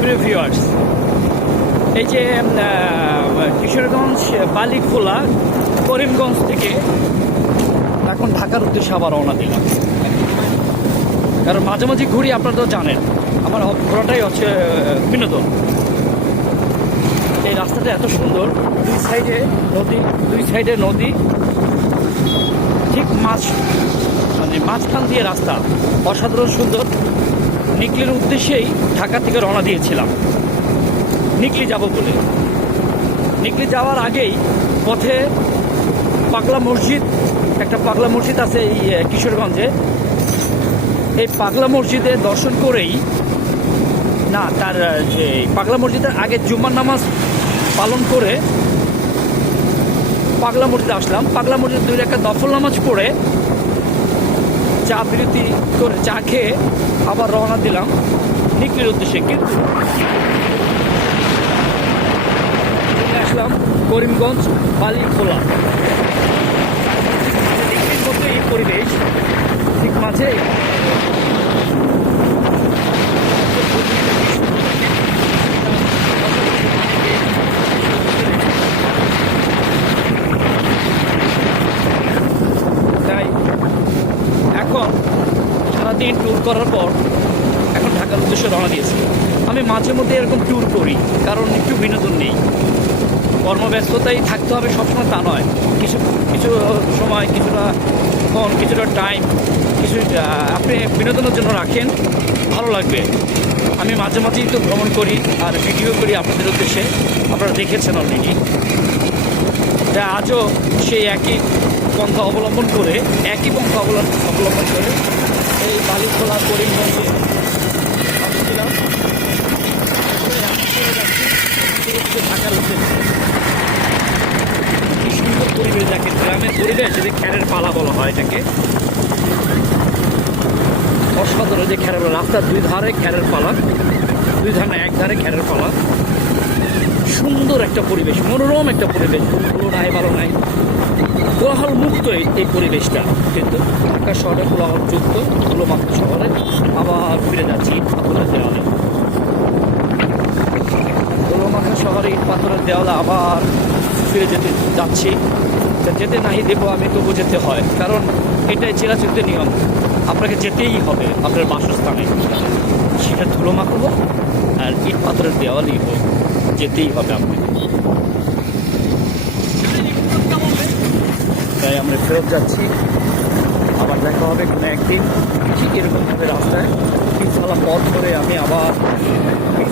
প্রিয় ভিউয়ার্স, এই যে কিশোরগঞ্জ বালিখোলা করিমগঞ্জ থেকে এখন ঢাকার উদ্দেশ্যে আবার রওনা দিলাম। কারণ মাঝে মাঝে ঘুরি, আপনারা তো জানেন আমার ঘোরাটাই হচ্ছে বিনোদন। এই রাস্তাটা এত সুন্দর, দুই সাইডে নদী, ঠিক মাঝখান দিয়ে রাস্তা, অসাধারণ সুন্দর। নিকলির উদ্দেশ্যেই ঢাকা থেকে রওনা দিয়েছিলাম, নিকলি যাব বলে। নিকলি যাওয়ার আগেই পথে একটা পাগলা মসজিদ আছে এই কিশোরগঞ্জে। এই পাগলা মসজিদে দর্শন করেই তার যে পাগলা মসজিদের আগে জুম্মার নামাজ পালন করে পাগলা মসজিদে আসলাম। পাগলা মসজিদ 2 রাকাত নফল নামাজ পড়ে চা বিরতি করে চা খেয়ে আবার রওনা দিলাম নিকলির উদ্দেশ্যে। কিন্তু আসলাম করিমগঞ্জ বালিখোলা। নিকলির মধ্যে এই পরিবেশ, ঠিক মাঝে তাই এখন সারাদিন ট্যুর করার পর এখন ঢাকার উদ্দেশ্যে রওনা দিয়েছি। আমি মাঝে মধ্যে এরকম ট্যুর করি, কারণ একটু বিনোদন নেই। কর্মব্যস্ততাই থাকতে হবে সবসময় তা নয়, কিছু কিছু সময় কিছুটা টাইম আপনি বিনোদনের জন্য রাখেন, ভালো লাগবে। আমি মাঝে মাঝেই তো ভ্রমণ করি আর ভিডিও করি আপনাদের উদ্দেশ্যে, আপনারা দেখেছেন অলরেডি। যা আজও সেই একই পন্থা অবলম্বন করে এই বালিখোলা করিমগঞ্জে আসছিলাম। ঢাকার উদ্দেশ্যে কি সুন্দর পরিবেশ দেখেন, গ্রামের পরিবেশ। যদি খ্যারের পালা বলা হয় এটাকে, অসাধারণ। যে খ্যারের রাস্তার দুই ধারে খ্যারের পালা, এক ধারে খ্যারের পালা। সুন্দর একটা পরিবেশ, মনোরম একটা পরিবেশ, ভালো নাই। কোলাহল মুক্ত এই পরিবেশটা, কিন্তু ঢাকা শহরে কোলাহল যুক্ত। মাত্র শহরে আবার ফিরে যাচ্ছি পাথরের দেওয়ালে। মাথা শহরে পাথরের দেওয়ালে আবার ফিরে যাচ্ছি। যেতে নাহি দেবো আমি, তবু যেতে হয়, কারণ এটাই চিরাচরিত নিয়ম। আপনাকে যেতেই হবে আপনার বাসস্থানে, সেটা ধুলো মাখবো আর ইট পাথরের দেওয়ালই হোক, যেতেই হবে আপনাকে। তাই আমরা ফেরত যাচ্ছি, আবার দেখা হবে কোনো একদিন ঠিক এরকমভাবে রাস্তায় পিছালা পথ করে আমি আবার আপনাদের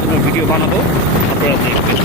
জন্য ভিডিও বানাবো, আপনারা দেখবেন।